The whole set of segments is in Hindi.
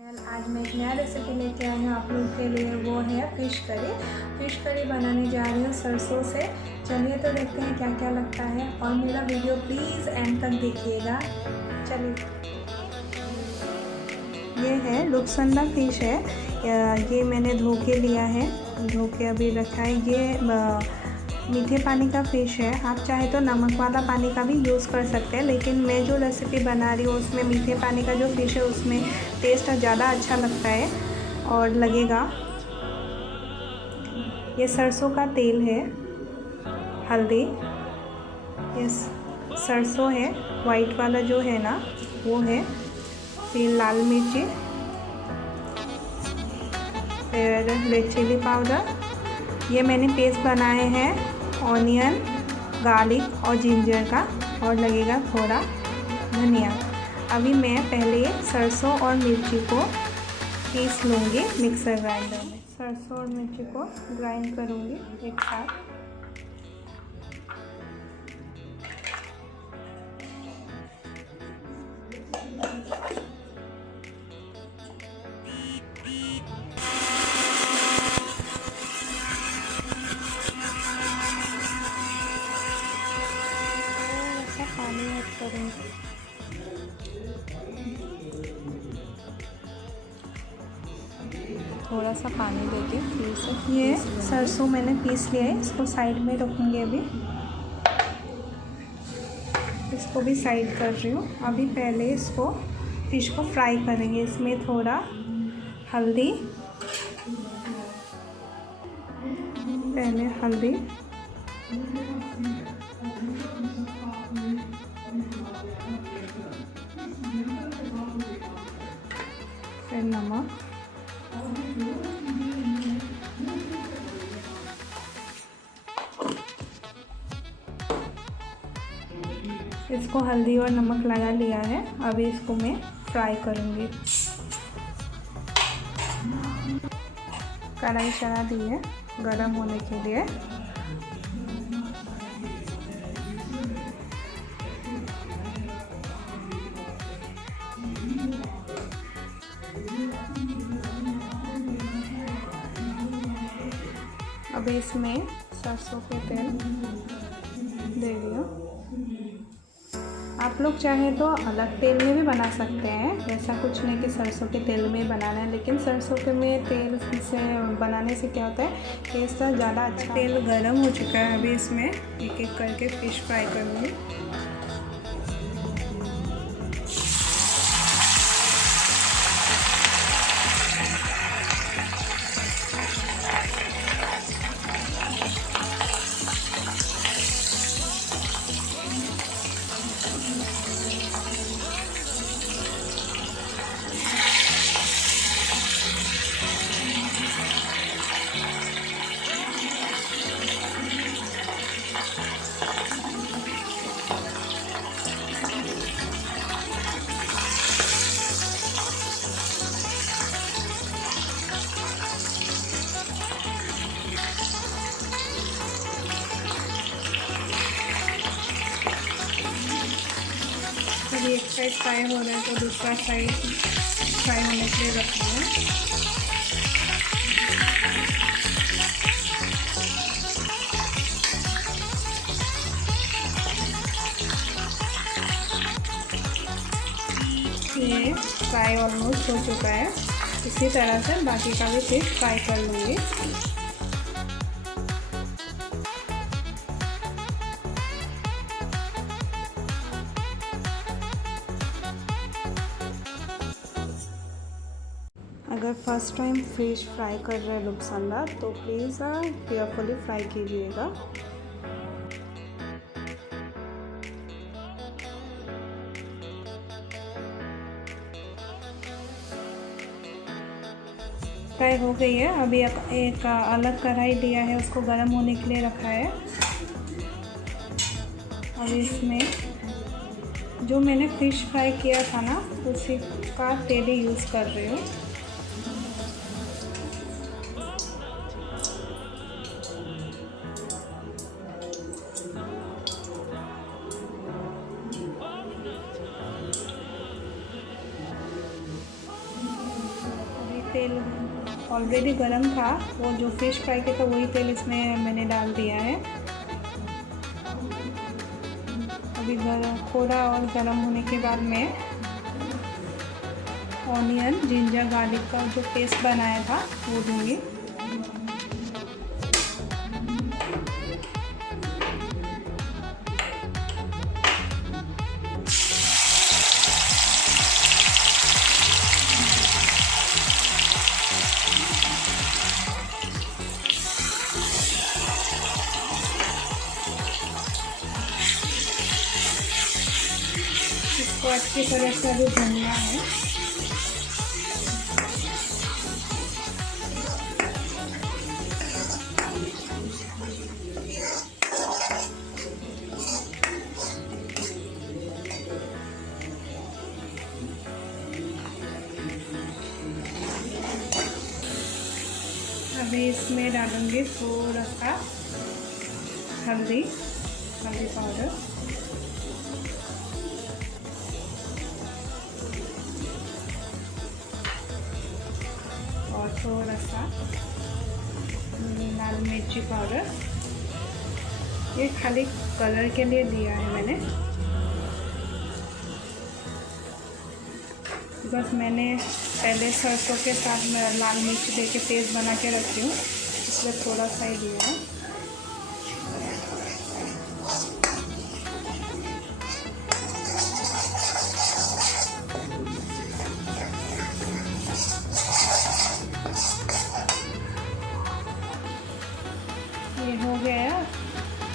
आज मैं एक नया रेसिपी लेके आई हूँ आप लोग के लिए। वो है फ़िश करी। फ़िश करी बनाने जा रही हूँ सरसों से। चलिए तो देखते हैं क्या क्या लगता है, और मेरा वीडियो प्लीज़ एंड तक देखिएगा। चलिए, ये है लुक्संदा फ़िश है। ये मैंने धो के लिया है, धो के अभी रखा है। ये मीठे पानी का फ़िश है। आप चाहे तो नमक वाला पानी का भी यूज़ कर सकते हैं, लेकिन मैं जो रेसिपी बना रही हूँ उसमें मीठे पानी का जो फ़िश है उसमें टेस्ट ज़्यादा अच्छा लगता है और लगेगा। ये सरसों का तेल है, हल्दी, ये सरसों है, वाइट वाला जो है ना वो है, फिर लाल मिर्ची, फिर रेड चिली पाउडर। ये मैंने पेस्ट बनाए हैं ऑनियन, गार्लिक और जिंजर का, और लगेगा थोड़ा धनिया। अभी मैं पहले सरसों और मिर्ची को पीस लूँगी मिक्सर ग्राइंडर में। सरसों और मिर्ची को ग्राइंड करूँगी एक साथ। पानी ऐड करूँगी। थोड़ा सा पानी देके फिर से ये सरसों मैंने पीस लिया है, इसको साइड में रखूँगी। अभी इसको भी साइड कर रही हूँ। अभी पहले इसको फिश को फ्राई करेंगे। इसमें थोड़ा हल्दी, पहले हल्दी, फिर नमक, इसको हल्दी और नमक लगा लिया है। अभी इसको मैं फ्राई करूँगी। कढ़ाई चढ़ा दी है गरम होने के लिए। अभी इसमें सरसों के तेल दे दिया। आप लोग चाहें तो अलग तेल में भी बना सकते हैं, ऐसा कुछ नहीं कि सरसों के तेल में बनाना है, लेकिन सरसों के में तेल से बनाने से क्या होता है, टेस्ट ज़्यादा अच्छा। तेल गरम हो चुका है। अभी इसमें एक एक करके फ़िश फ्राई करूँगी। अभी एक साइड फ्राई हो रहा है तो दूसरा साइड फ्राई होने के लिए रखना है। ये फ्राई ऑलमोस्ट हो चुका है। इसी तरह से बाकी का भी फिश फ्राई कर लूँगी। अगर फर्स्ट टाइम फ़िश फ्राई कर रहे हैं लुक्संदा, तो प्लीज़ केयरफुली फ्राई कीजिएगा। फ्राई हो गई है। अभी एक अलग कढ़ाई लिया है, उसको गर्म होने के लिए रखा है। अभी इसमें जो मैंने फ़िश फ्राई किया था ना, उसी का तेल ही यूज़ कर रही हूँ। तेल ऑलरेडी गरम था, वो जो फिश फ्राई किया था वही तेल इसमें मैंने डाल दिया है। अभी थोड़ा और गरम होने के बाद मैं ऑनियन, जिंजर, गार्लिक का जो पेस्ट बनाया था वो दूँगी। इसको अच्छी तरह से अभी भूनना है। अभी इसमें डालूंगी थोड़ा सा हल्दी पाउडर, और थोड़ा सा लाल मिर्ची पाउडर। ये खाली कलर के लिए दिया है मैंने, बस मैंने पहले सरसों के साथ लाल मिर्च दे के पेस्ट बना के रखी हूँ, इसलिए थोड़ा सा ही दिया है। ये हो गया,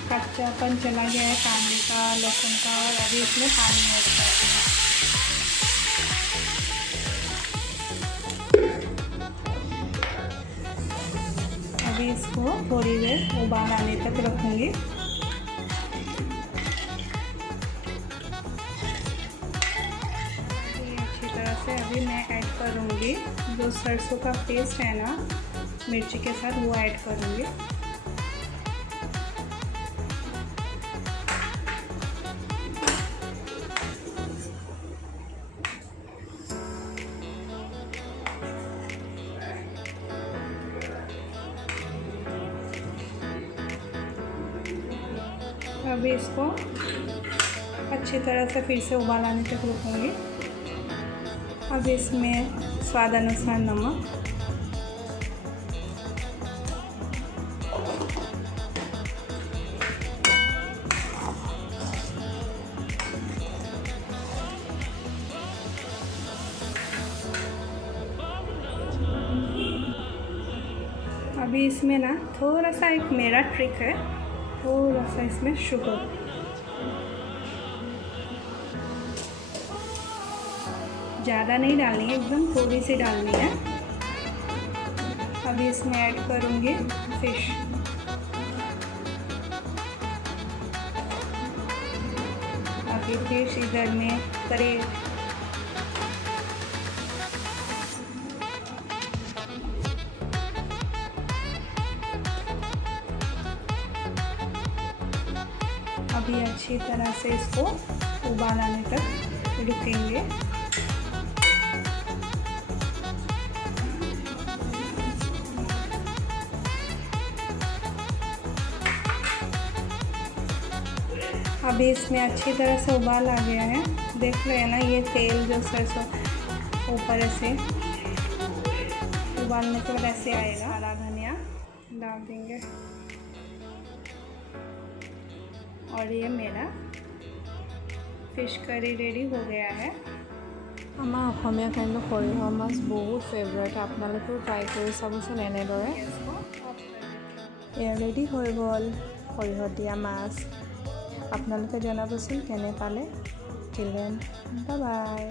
कच्चापन चला गया है कांदे का, लहसुन का, और अभी इसमें पानी ऐड कर दूँगा। अभी इसको थोड़ी देर उबाल आने तक रखूँगी। अच्छी तरह से अभी मैं ऐड करूँगी जो सरसों का पेस्ट है ना मिर्ची के साथ, वो ऐड करूँगी। अभी इसको अच्छी तरह से फिर से उबाल आने तक रखूँगी। अब इसमें स्वाद अनुसार नमक, अभी इसमें ना थोड़ा सा एक मेरा ट्रिक है, थोड़ा सा इसमें शुगर, ज़्यादा नहीं डालनी है, एकदम थोड़ी सी डालनी है। अभी इसमें ऐड करूँगी फिश। अभी फिश इधर में करीब अभी अच्छी तरह से इसको उबाल आने तक रुकेंगे। अभी इसमें अच्छी तरह से उबाल आ गया है, देख रहे हैं ना, ये तेल जो सरसों ऊपर से उबालने के बाद ऐसे आएगा। हरा धनिया डाल देंगे, और ये मेरा फिश करी रेडी हो गया है। আমাৰ অসমীয়া খাদ্য সৰিয়হ মাছ বহুত ফেভৰেট, আপোনালোকেও ট্ৰাই কৰি চাবচোন এনেদৰে। এয়া ৰেডি হৈ গ'ল সৰিয়হ দিয়া মাছ। আপোনালোকে জনাবচোন কেনে পালে। Till then bye by.